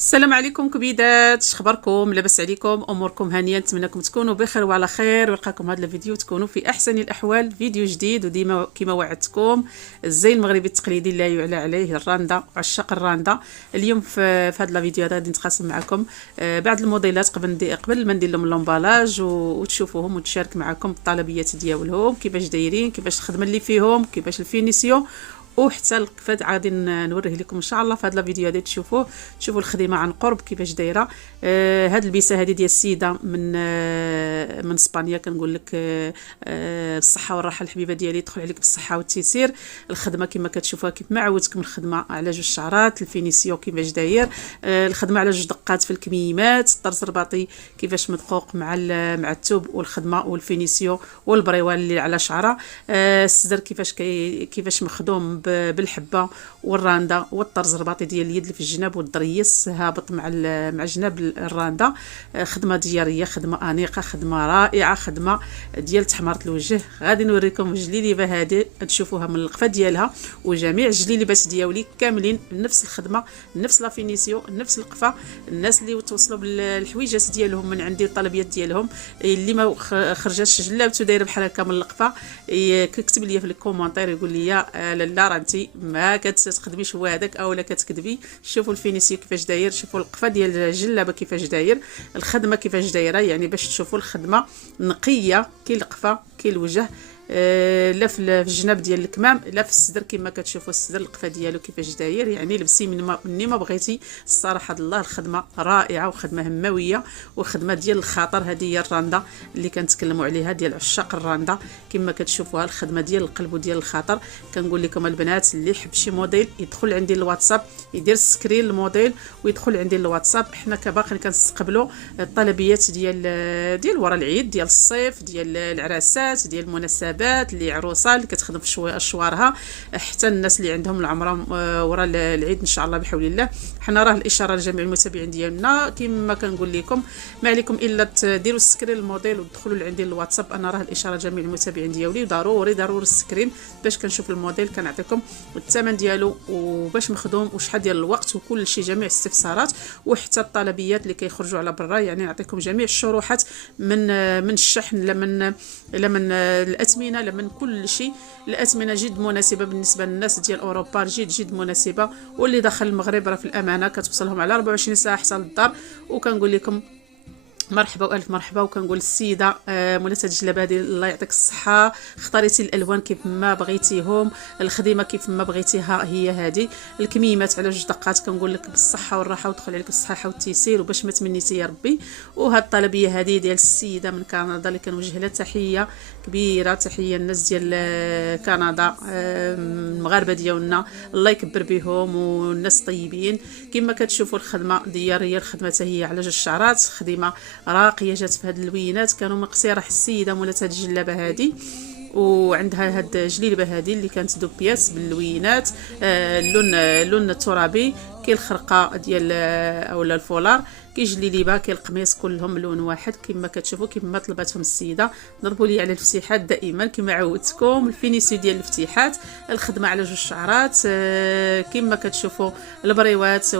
السلام عليكم كبيدات، شخباركم؟ لاباس عليكم؟ اموركم هانيه؟ نتمنىكم تكونوا بخير وعلى خير ويلقاكم هذا الفيديو تكونوا في احسن الاحوال. فيديو جديد وديما كما وعدتكم الزي المغربي التقليدي لا يعلى عليه، الراندا وعشاق الراندا. اليوم في هذا الفيديو هذا غادي نتقاسم معكم بعض الموديلات قبل ما ندير لهم لومبالاج وتشوفوهم وتشارك معكم الطلبيات ديالهم كيفاش دايرين، كيفاش الخدمه اللي فيهم، كيفاش الفينيسيون وحتى القفاد. غادي نوريه لكم ان شاء الله في هذا الفيديو هذا تشوفوا الخدمه عن قرب كيفاش دايره. هاد البيسه هذه ديال السيده من اسبانيا. كنقول لك بالصحه والراحه الحبيبه ديالي، يدخل عليك بالصحه والتيسير. الخدمه كما كتشوفوها كيف ما عودتكم، الخدمه على جوج شعرات، الفينيسيون كيفاش داير، الخدمه على جوج دقات في الكميمات، الطرز الرباطي كيفاش مدقوق مع الثوب، والخدمه والفينيسيون والبريوال اللي على شعره، الصدر كيفاش مخدوم بالحبه والراندا، والطرز الرباطي ديال اليد اللي في الجناب، والضريس هابط مع جناب الراندا. خدمه دياريه، خدمه انيقه، خدمه رائعه، خدمه ديال تحمره الوجه. غادي نوريكم الجليليبه هذه تشوفوها من القفه ديالها، وجميع الجليليبات ديالي كاملين نفس الخدمه، نفس لا فينيسيون، نفس القفه. الناس اللي توصلوا بالحويجات ديالهم من عندي، الطلبيات ديالهم اللي ما خرجاتش جلابته دايره بحال هكا من القفه، كتب لي في الكومونتير يقول لي لاله راه انت ما كتخدميش هذاك اولا كتكذبي. شوفوا الفينيسيون كيفاش داير، شوفوا القفه ديال الجلابه كيفاش داير، الخدمه كيفاش دايره، يعني باش تشوفوا الخدمه نقيه كي القفه كي الوجه. لا في الجناب ديال الكمام، لا في الصدر كما كتشوفوا الصدر القفه ديالو كيفاش داير. يعني لبسي مني ما بغيتي. الصراحه الله الخدمه رائعه وخدمه همويه وخدمه ديال الخاطر. هذه هي الراندا اللي كنتكلموا عليها، ديال عشاق الراندا كما كتشوفوها، الخدمه ديال القلب وديال الخاطر. كنقول لكم البنات اللي يحب شي موديل يدخل عندي الواتساب، يدير سكرين الموديل ويدخل عندي الواتساب. حنا كباقي كنستقبلوا الطلبيات ديال ورا العيد، ديال الصيف، ديال العراسات، ديال المناسبات، اللي عروسه اللي كتخدم في شوارها، حتى الناس اللي عندهم العمره ورا العيد ان شاء الله بحول الله. حنا راه الاشاره لجميع المتابعين ديالنا كما كنقول لكم، ما عليكم الا ديروا السكرين الموديل ودخلوا لعندي الواتساب. انا راه الاشاره لجميع المتابعين ديالي، ضروري السكرين باش كنشوف الموديل، كنعطيكم الثمن ديالو وباش مخدوم وشحال ديال الوقت وكل شيء، جميع الاستفسارات وحتى الطلبيات اللي كيخرجوا على برا. يعني نعطيكم جميع الشروحات من الشحن لمن الاثمنه، لمن كل شيء. الاثمنه جد مناسبه بالنسبه للناس ديال اوروبا، جد مناسبه. واللي داخل المغرب راه في الامانه كتوصلهم على 24 ساعه حتى للدار. وكنقول لكم مرحبا والف مرحبا. وكنقول السيده منى الجلابه هذه الله يعطيك الصحه، اختاريتي الالوان كيف ما بغيتيهم، الخدمه كيف ما بغيتيها هي هذه. الكميمات على جوج دقات، كنقول لك بالصحه والراحه ودخل عليك بالصحه والتيسير وباش ما تمنيتي يا ربي. وهاد الطلبيه هذه ديال السيده من كندا اللي كنوجه لها تحيه كبيره، تحيه الناس ديال كندا، المغاربه ديالنا الله يكبر بهم والناس طيبين. كما كتشوفوا الخدمه ديالي، الخدمه هي على جوج شعرات، خدمه راقيه جات في هاد اللوينات. كانوا مقصيره السيده مولات هاد الجلابه هذه، وعندها هاد الجليبه هذه اللي كانت دو بياس باللوينات، اللون الترابي، كاين الخرقه ديال اولا الفولار، كاين جليبه، كاين القميص، كلهم لون واحد كما كتشوفوا كما طلباتهم السيده. ضربوا لي على الفتيحات دائما كما عودتكم، الفينيسيو ديال الفتيحات، الخدمه على جوج شعرات كما كتشوفوا، البريوات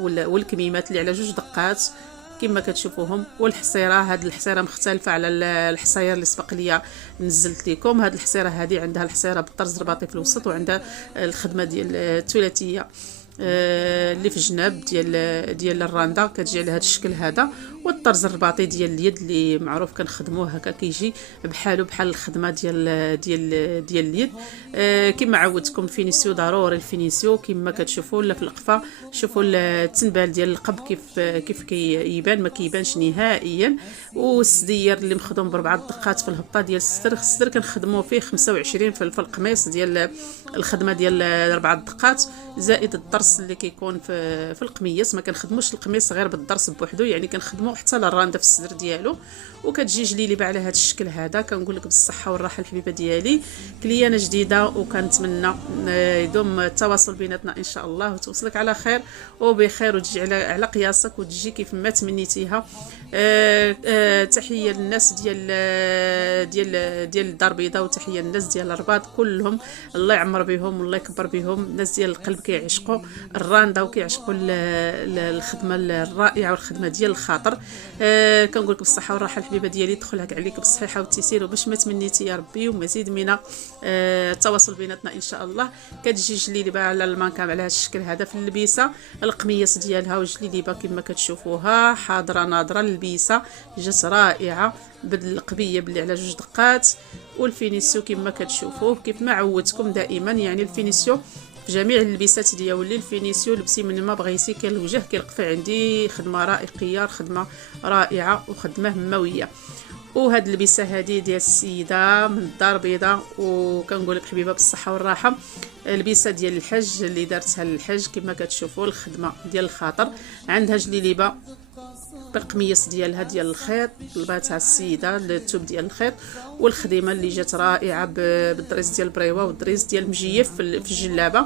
والكميمات اللي على جوج دقات كما كتشوفوهم. والحصيره، هاد الحصيره مختلفه على الحصير اللي سبق ليا نزلت لكم. هاد الحصيره هذه عندها الحصيره بالطرز الرباطي في الوسط، وعندها الخدمه ديال الثلاثيه اللي في الجناب ديال الراندا كتجي على هذا الشكل هذا. والطرز الرباطي ديال اليد اللي معروف كنخدموه هكا كيجي بحال الخدمه ديال اليد. كما عودتكم الفينيسيو ضروري، الفينيسيو كما كتشوفوا. لا في القفا شوفوا التنبال ديال القب كيف كيبان، ما كيبانش نهائيا. والسدير اللي مخدوم بربعه دقات في الهبطه ديال الستر كنخدموا فيه 25 في القميص ديال الخدمه ديال 4 دقات، زائد الضرس اللي كيكون في القميص. ما كنخدموش القميص غير بالضرس بوحدو، يعني كنخدموا حتى الراندا في الصدر ديالو. وكتجي جليليبه على هذا الشكل هذا. كنقول لك بالصحه والراحه الحبيبه ديالي، كليانه جديده، وكنتمنى يدوم التواصل بيناتنا ان شاء الله، وتوصلك على خير وبخير، وتجي على قياسك، وتجي كيف ما تمنيتيها. تحيه للناس ديال الدار البيضاء، وتحيه للناس ديال الرباط كلهم، الله يعمر بهم والله يكبر بهم. الناس ديال القلب كيعشقوا الراندا وكيعشقوا الخدمه الرائعه والخدمه ديال الخاطر. كنقول لك بالصحه والراحه الحبيبه ديالي، دخلها عليك بالصحه والتيسير وباش ما تمنيتي يا ربي، ومزيد من التواصل بيناتنا ان شاء الله. كتجي جليبه على المانكام على هذا الشكل هذا في اللبيسه، القميص ديالها وجليبه كما كتشوفوها حاضره ناظره. اللبيسه جات رائعه بالقبيه باللي على 2 دقات، والفينيسيو كما كتشوفوه كيف ما عودتكم دائما. يعني الفينيسيو في جميع اللبسات ديالي، الفينيسيو لبسي من ما بغيتي، كاين الوجه كيلقفي عندي خدمه رائقيه، خدمه رائعه وخدمه همويه. وهاد اللبسه هذه ديال السيده من الدار البيضاء، وكنقول لك حبيبه بالصحه والراحه، لبسه ديال الحج اللي دارتها للحج كما كتشوفوا، الخدمه ديال الخاطر. عندها جليبه بالقميص ديالها ديال الخيط، طلباتها السيده الثوب ديال الخيط، والخدمه اللي جات رائعه بالدريس ديال البريوه والدريس ديال المجيف في الجلابه،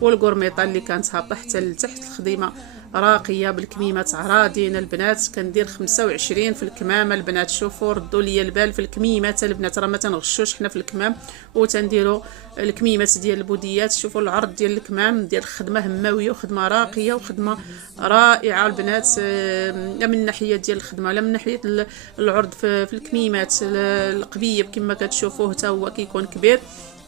والقرميطه اللي كانت هابطه حتى لتحت. الخدمه راقيه بالكميمات عراضين البنات، كندير 25 في الكمامه البنات. شوفوا ردوا لي البال في الكميمات البنات، راه ما تنغشوش حنا في الكمام، وتنديروا الكميمات ديال البوديات. شوفوا العرض ديال الكمام ديال خدمه هماويه وخدمه راقيه وخدمه رائعه البنات، لا من ناحيه ديال الخدمه لا من ناحيه العرض في الكميمات. القبيه كما كتشوفوه حتى هو كيكون كبير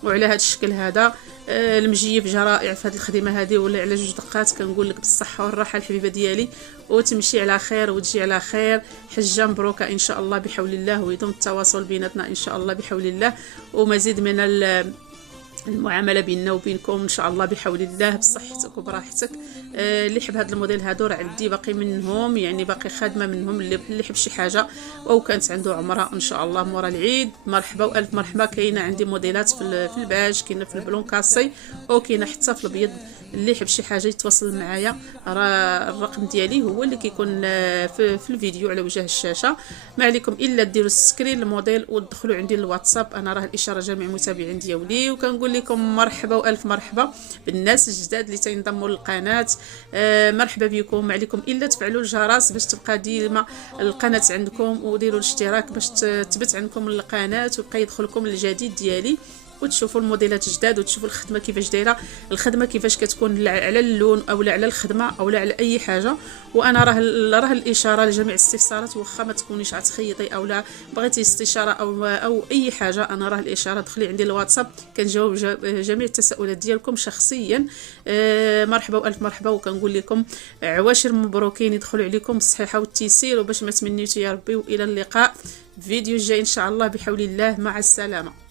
وعلى هذا الشكل هذا. المجيف جا رائع في هذه الخدمه هذه، ولا على 2 دقات. كنقول لك بالصحه والراحه الحبيبه ديالي، وتمشي على خير وتجي على خير. حجه مبروكه ان شاء الله بحول الله، ويدوم التواصل بيناتنا ان شاء الله بحول الله، ومزيد من المعامله بيننا وبينكم ان شاء الله بحول الله بصحتك وبراحتك. اللي حب هذا الموديل هادو راه عندي باقي منهم، يعني باقي خادمه منهم. اللي حب شي حاجه او كانت عنده عمره ان شاء الله مورا العيد، مرحبا والف مرحبا. كاينه عندي موديلات في الباج، كاينه في البلون كاسي، وكاينه حتى في الابيض. اللي يحب شي حاجه يتواصل معايا، راه الرقم ديالي هو اللي كيكون في الفيديو على وجه الشاشه. ما عليكم الا ديروا السكرين الموديل وتدخلوا عندي الواتساب، انا راه الاشاره جميع المتابعين ديالي. وكنقول لكم مرحبا والف مرحبا بالناس الجداد اللي تينضموا للقناه. مرحبا بكم. ما عليكم الا تفعلوا الجرس باش تبقى ديما القناه عندكم، وديروا الاشتراك باش تثبت عندكم القناه ويبقى يدخلكم الجديد ديالي، وتشوفوا الموديلات الجداد، وتشوفوا الخدمه كيفاش دايره، الخدمه كيفاش كتكون على اللون او على الخدمه او على اي حاجه. وانا راه الاشاره لجميع الاستفسارات، واخا ما تكونيش عتخيطي او لا بغيتي استشاره او اي حاجه، انا راه الاشاره دخلي عندي الواتساب كنجاوب جميع التساؤلات ديالكم شخصيا. مرحبا والف مرحبا. وكنقول لكم عواشر مبروكين يدخلوا عليكم بالصحه والتيسير، وباش ما تمنيتوا يا ربي. والى اللقاء فيديو جاي ان شاء الله بحول الله. مع السلامه.